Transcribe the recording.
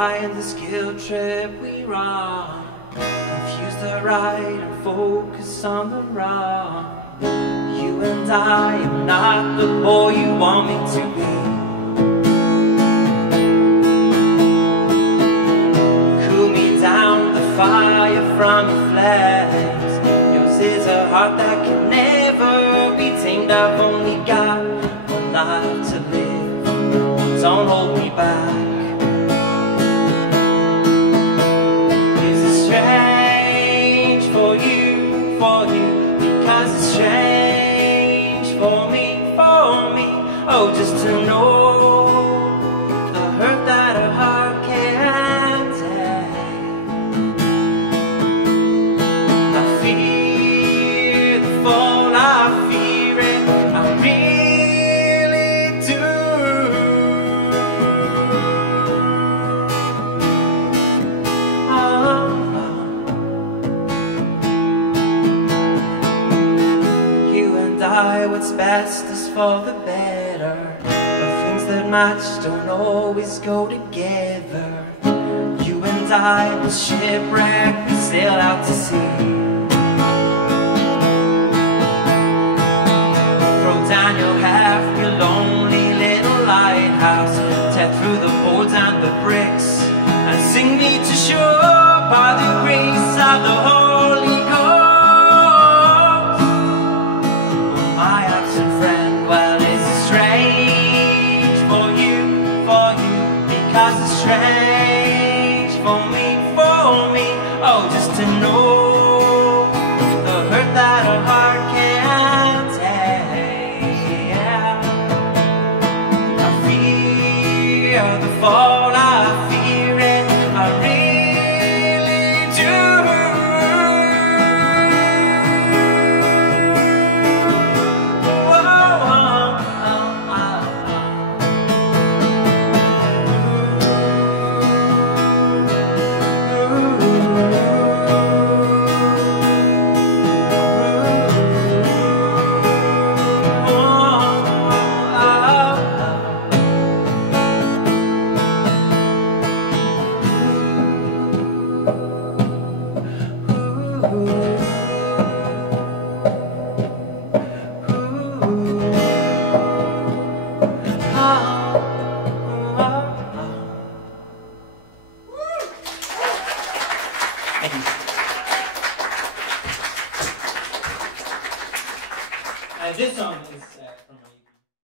behind this guilt trip we run, confuse the right and focus on the wrong. You and I am not the boy you want me to be. Cool me down the fire from your flames. Yours is a heart that can never be tamed. I've only got one life to live. Don't hold me back. Is it strange for you? Because it's strange for me. Oh, just to know the hurt that a heart can't take. I fear the fall, I fear it, I really do. You and I, what's best is for the better, but things that match don't always go together. You and I will shipwreck, we sail out to sea. Throw down your half, your lonely little lighthouse. Tear through the boards and the bricks, and sing me to shore by the grace of the Holy Ghost. Oh, my absent friend, well, is it strange for you? Because it's strange for me. Oh, just to know the hurt that a heart can't take. I fear the fall, I fear it, I really do. And this song is